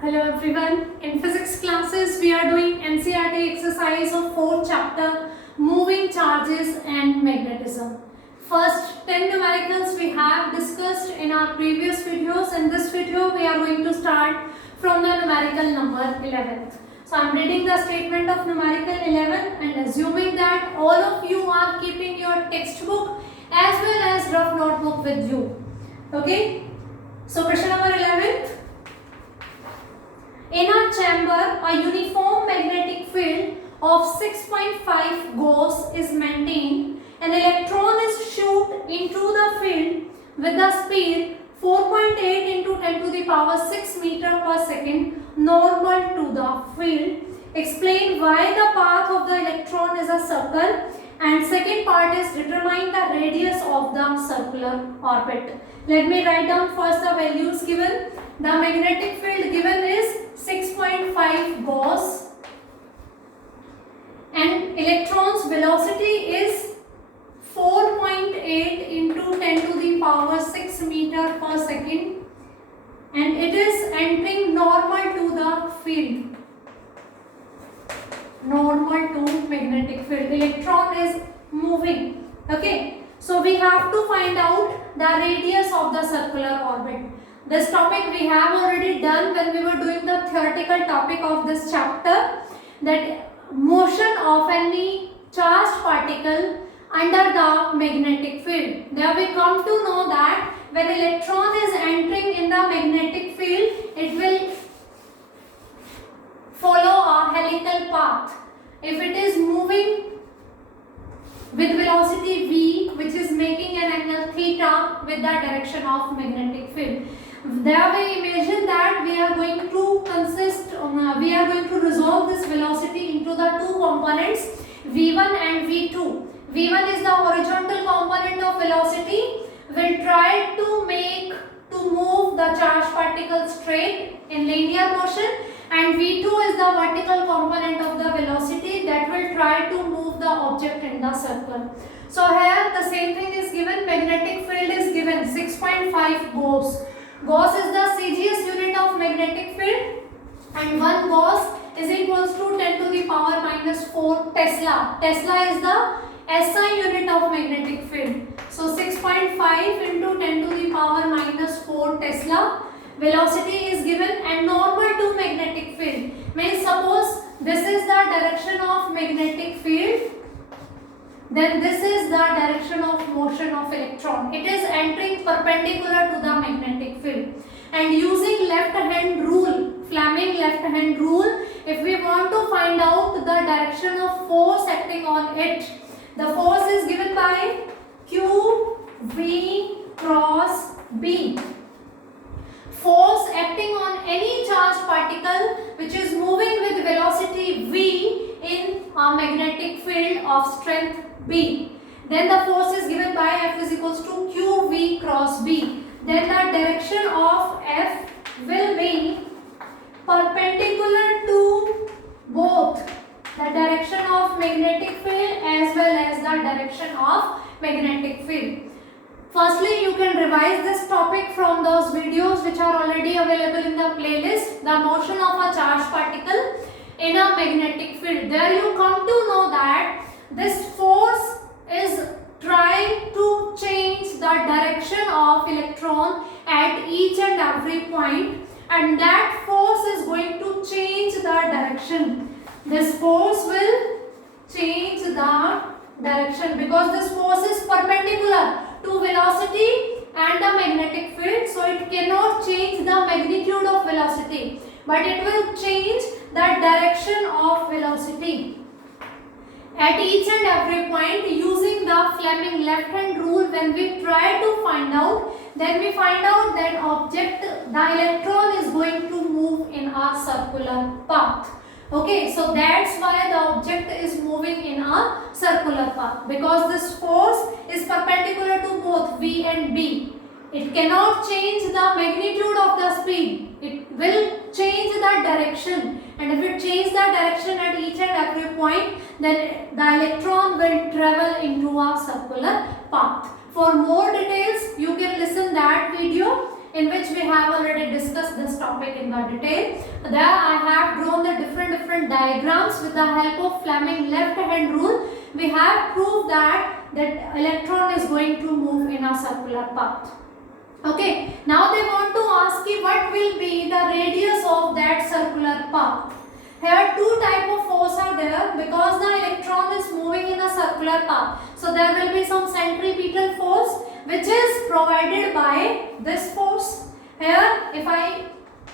Hello everyone. In physics classes, we are doing NCERT exercise of 4th chapter, moving charges and magnetism. First 10 numericals we have discussed in our previous videos. In this video, we are going to start from the numerical number 11th. So I am reading the statement of numerical 11 and assuming that all of you are keeping your textbook as well as rough notebook with you. Okay. So question number 11th. In a chamber, a uniform magnetic field of 6.5 Gauss is maintained. An electron is shot into the field with the speed 4.8 into 10 to the power 6 meter per second normal to the field. Explain why the path of the electron is a circle. And second part is determine the radius of the circular orbit. Let me write down first the values given. The magnetic field given is 6.5 Gauss and electron's velocity is 4.8 into 10 to the power 6 meter per second and it is entering normal to the field. Normal to magnetic field. Electron is moving. Okay. So we have to find out the radius of the circular orbit. This topic we have already done when we were doing the theoretical topic of this chapter, that motion of any charged particle under the magnetic field. There we come to know that when electron is entering in the magnetic field, it will follow a helical path. If it is moving with velocity v, which is making an angle theta with the direction of magnetic field. There we imagine that we are going to resolve this velocity into the two components v1 and v2. v1 is the horizontal component of velocity. We'll try to move the charged particle straight in linear motion, and v2 is the vertical component of the velocity that will try to move the object in the circle. So here the same thing is given. Magnetic field is given 6.5 Gauss. Gauss is the CGS unit of magnetic field and 1 Gauss is equals to 10 to the power minus 4 Tesla. Tesla is the SI unit of magnetic field. So 6.5 into 10 to the power minus 4 Tesla. Velocity is given and normal to magnetic field. Means suppose this is the direction of magnetic field, then this is the direction of motion of electron. It is entering perpendicular to the magnetic field. And using left hand rule, Fleming left hand rule, if we want to find out the direction of force acting on it, the force is given by Q V cross B. Force acting on any charged particle which is moving with velocity v in a magnetic field of strength B. Then the force is given by F is equals to QV cross B. Then the direction of F will be perpendicular to both the direction of magnetic field as well as the direction of magnetic field. Firstly, you can revise this topic from those videos which are already available in the playlist. The motion of a charged particle in a magnetic field. There you come to know that this force is trying to change the direction of electron at each and every point, and that force is going to change the direction. This force will change the direction because this force is perpendicular to velocity and the magnetic field, so it cannot change the magnitude of velocity, but it will change the direction of velocity at each and every point. Using the Fleming left hand rule, when we try to find out, then we find out that object, the electron is going to move in a circular path. Okay, so that's why the object is moving in a circular path, because this force is perpendicular to both V and B. It cannot change the magnitude of the speed. It will change the direction, and if it changes the direction at each and every point, then the electron will travel into a circular path. For more details, you can listen that video in which we have already discussed this topic in the detail. There I have drawn the different diagrams with the help of Fleming left hand rule. We have proved that electron is going to move in a circular path. Okay, now they want to ask you what will be the radius of that circular path. Here two type of force are there because the electron is moving in a circular path. So there will be some centripetal force which is provided by this force. Here if I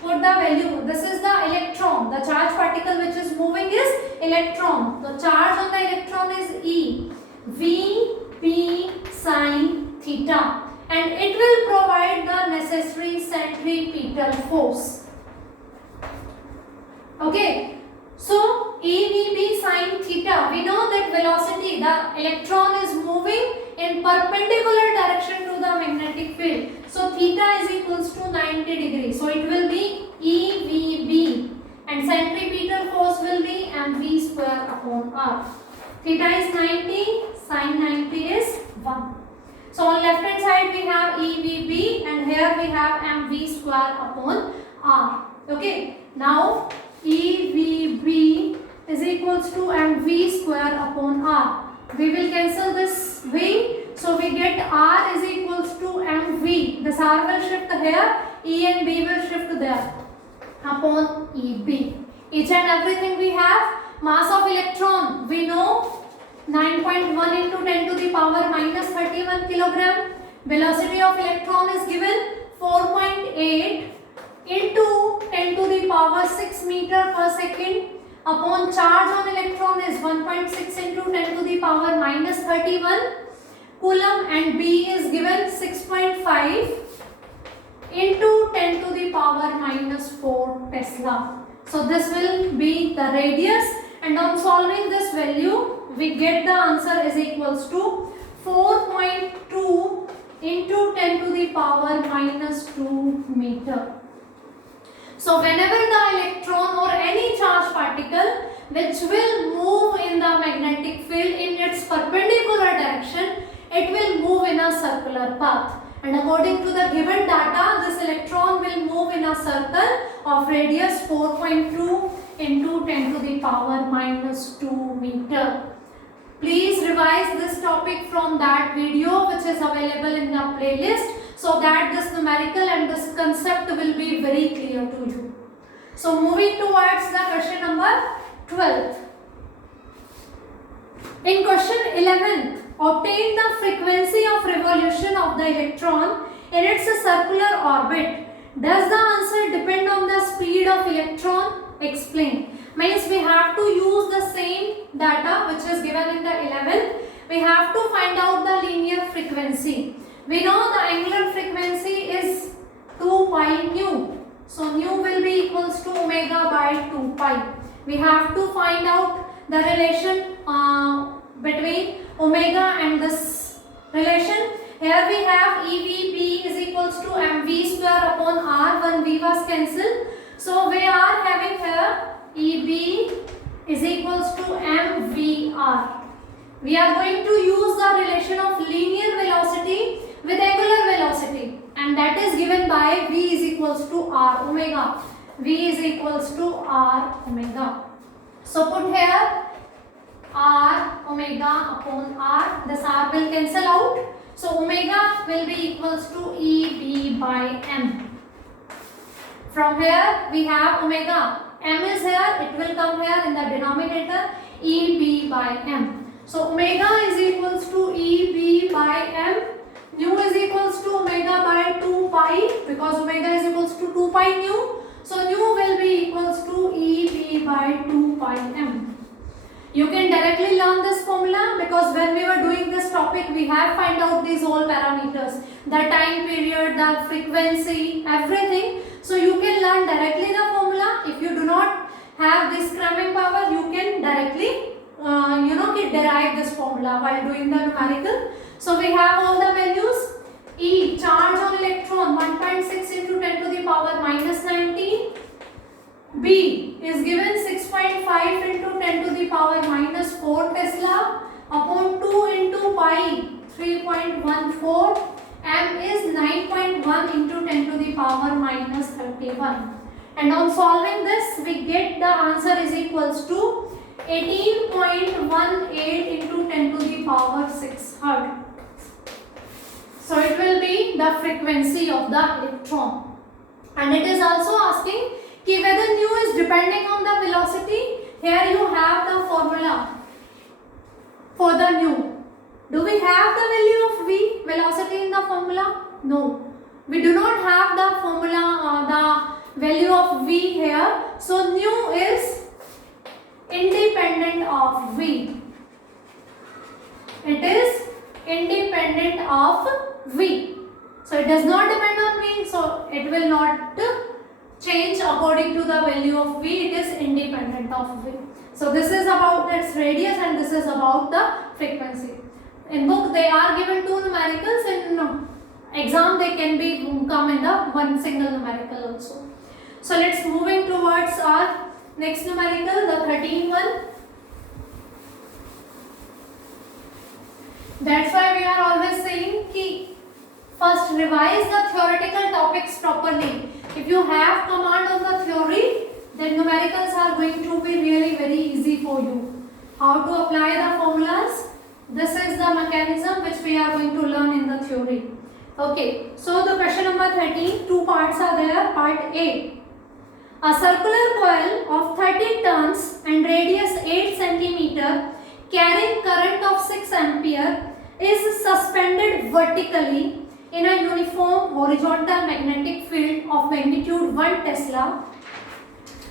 put the value, this is the electron, the charge particle which is moving is electron. The charge on the electron is E, V, P sin theta, and it will provide the necessary centripetal force. Okay, so EVB sin theta, we know that velocity, the electron is moving in perpendicular direction to the magnetic field. So theta is equals to 90 degrees. So it will be EVB and centripetal force will be mv square upon r. Theta is 90, sin 90 is 1. So on left hand side we have EVB and here we have mv square upon r. Okay, now EVB is equals to mv square upon r. We will cancel this v, so we get r is equals to mv. This r will shift here, e and b will shift there upon eb. Each and everything we have. Mass of electron we know 9.1 into 10 to the power minus 31 kilogram. Velocity of electron is given 4.8 into 10 to the power 6 meter per second upon charge on electron is 1.6 into 10 to the power minus 31 coulomb, and B is given 6.5 into 10 to the power minus 4 Tesla. So this will be the radius, and on solving this value we get the answer is equals to 4.2 into 10 to the power minus 2 meter. So whenever the electron or any charged particle which will move in the magnetic field in its perpendicular direction, it will move in a circular path. And according to the given data, this electron will move in a circle of radius 4.2 into 10 to the power minus 2 meter. Please revise this topic from that video which is available in the playlist, so that this numerical and this concept will be very clear to you. So moving towards the question number 12. In question 11, obtain the frequency of revolution of the electron in its circular orbit. Does the answer depend on the speed of electron? Explain. Means we have to use the same data which is given in the 11th. We have to find out the linear frequency. We know the angular frequency is 2 pi nu. So nu will be equals to omega by 2 pi. We have to find out the relation between omega and this relation. Here we have EVP is equals to mv square upon r. One v was cancelled. So we are having here EB is equals to mvr. We are going to use the relation of linear velocity with angular velocity, and that is given by v is equals to r omega. V is equals to r omega. So put here r omega upon r. This r will cancel out. So omega will be equals to EB by m. From here we have omega. M is here, it will come here in the denominator, EB by m. So omega is equals to EB by m. Nu is equals to omega by 2 pi, because omega is equals to 2 pi nu. So nu will be equals to EB by 2 pi m. You can directly learn this formula because when we were doing this topic, we have find out these all parameters, the time period, the frequency, everything. So you can learn directly the formula. If you do not have this cramming power, you can directly derive this formula while doing the numerical. So we have all the values. E, charge on electron 1.6 into 10 to the power minus 19. B is given 6.5 into 10 to the power minus 4 Tesla upon 2 into pi 3.14. M is 9.1 into 10 to the power minus 31. And on solving this, we get the answer is equals to 18.18 into 10 to the power 6 Hz. So it will be the frequency of the electron. And it is also asking कि whether nu is depending on the velocity. Here you have the formula for the nu. Do we have the value of v, velocity, in the formula? No. We do not have the formula, the value of v here. So nu is independent of v. It is independent of v. So it does not depend on v. So it will not change according to the value of v. It is independent of v. So this is about its radius and this is about the frequency. In book they are given two numericals. In exam they can be come in the one single numerical also. So let's moving towards our next numerical, the 13th one. That's why we are always saying ki first revise the theoretical topics properly. If you have command of the theory, then numericals are going to be really very easy for you. How to apply the formulas? This is the mechanism which we are going to learn in the theory. Okay, so the question number 13, two parts are there. Part A. A circular coil of 30 turns and radius 8 cm carrying current of 6 ampere is suspended vertically in a uniform horizontal magnetic field of magnitude 1 Tesla.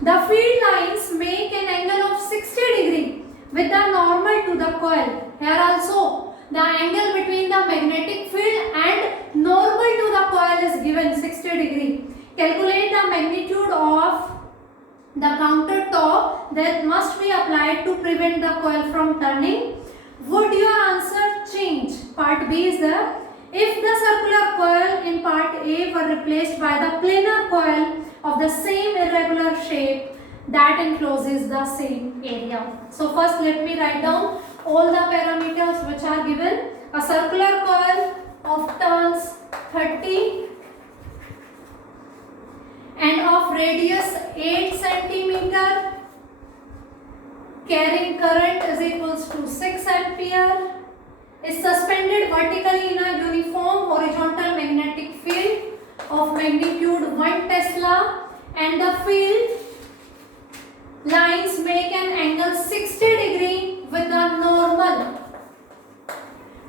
The field lines make an angle of 60 degree with the normal to the coil. Here also the angle between the magnetic field and normal to the coil is given 60 degree. Calculate the magnitude of the counter torque that must be applied to prevent the coil from turning. Would your answer change? Part B is there. If the circular coil in part A were replaced by the planar coil of the same irregular shape that encloses the same area. So first let me write down all the parameters which are given. A circular coil of turns 30 and of radius 8 cm carrying current is equals to 6 ampere is suspended vertically in a uniform horizontal magnetic field of magnitude 1 Tesla, and the field lines make an angle 60 degree with the normal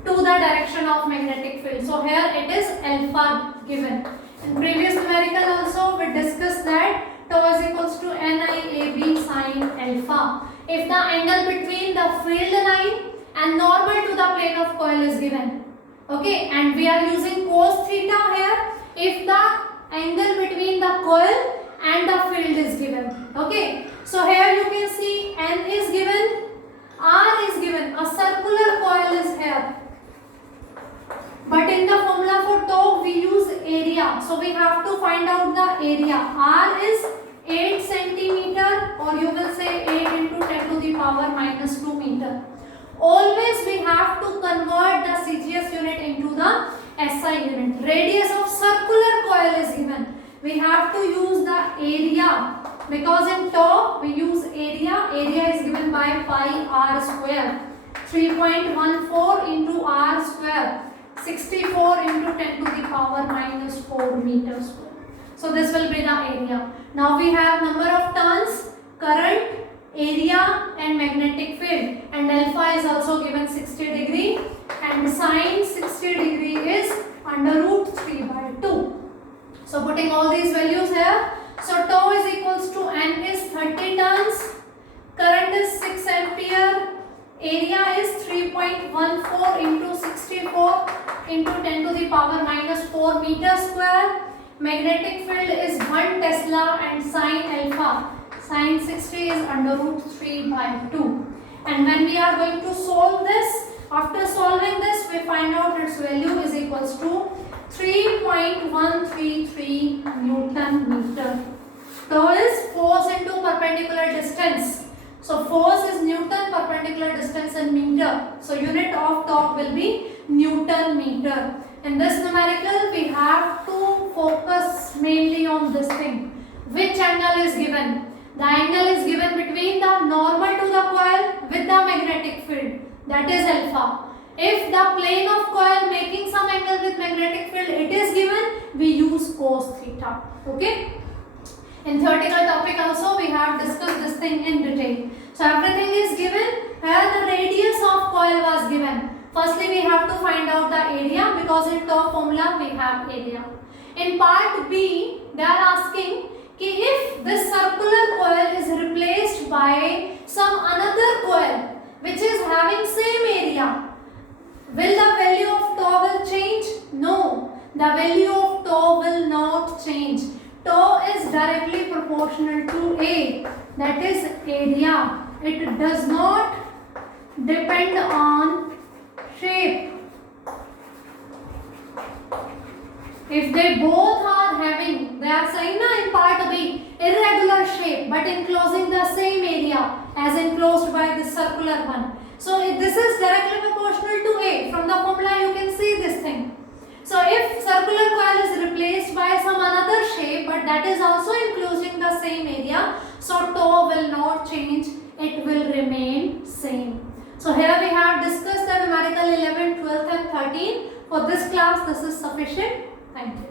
to the direction of magnetic field. So here it is alpha given. In previous numerical also we discussed that tau is equals to NIAB sin alpha. If the angle between the field line and normal to the plane of coil is given, okay, and we are using cos theta here if the angle between the coil and the field is given, okay. So here you can see N is given, R is given, a circular coil is here, but in the formula for torque we use area, so we have to find out the area. R is 8 centimeter, or you will say 8 into 10 to the power minus 2 meter. Always we have to convert the CGS unit into the SI unit. Radius of circular coil is given. We have to use the area because in torque we use area. Area is given by pi r square. 3.14 into r square. 64 into 10 to the power minus 4 meter square. So this will be the area. Now we have number of turns, current, area and magnetic field, and alpha is also given 60 degree and sine 60 degree is under root 3 by 2. So putting all these values here, so tau is equals to N is 30 turns, current is 6 ampere, area is 3.14 into 64 into 10 to the power minus 4 meter square, magnetic field is 1 Tesla and sine alpha. Sine 60 is under root 3 by 2. And when we are going to solve this, after solving this, we find out its value is equals to 3.133 Newton meter. Tau is force into perpendicular distance. So force is Newton, perpendicular distance in meter. So unit of torque will be Newton meter. In this numerical, we have to focus from this thing. Which angle is given? The angle is given between the normal to the coil with the magnetic field, that is alpha. If the plane of coil making some angle with magnetic field, it is given, we use cos theta. Okay. In theoretical topic also we have discussed this thing in detail. So everything is given. Here the radius of coil was given. Firstly we have to find out the area, because in top formula we have area. In part B they are asking कि if this circular coil is replaced by some another coil which is having same area, will the value of tau will change? No, the value of tau will not change. Tau is directly proportional to A, that is area. It does not depend on shape. If they both are having, they are saying na in part B, irregular shape but enclosing the same area as enclosed by this circular one. So this is directly proportional to A. From the formula you can see this thing. So if circular coil is replaced by some another shape but that is also enclosing the same area, so tau will not change, it will remain same. So here we have discussed the numerical 11, 12 and 13. For this class this is sufficient. Thank you.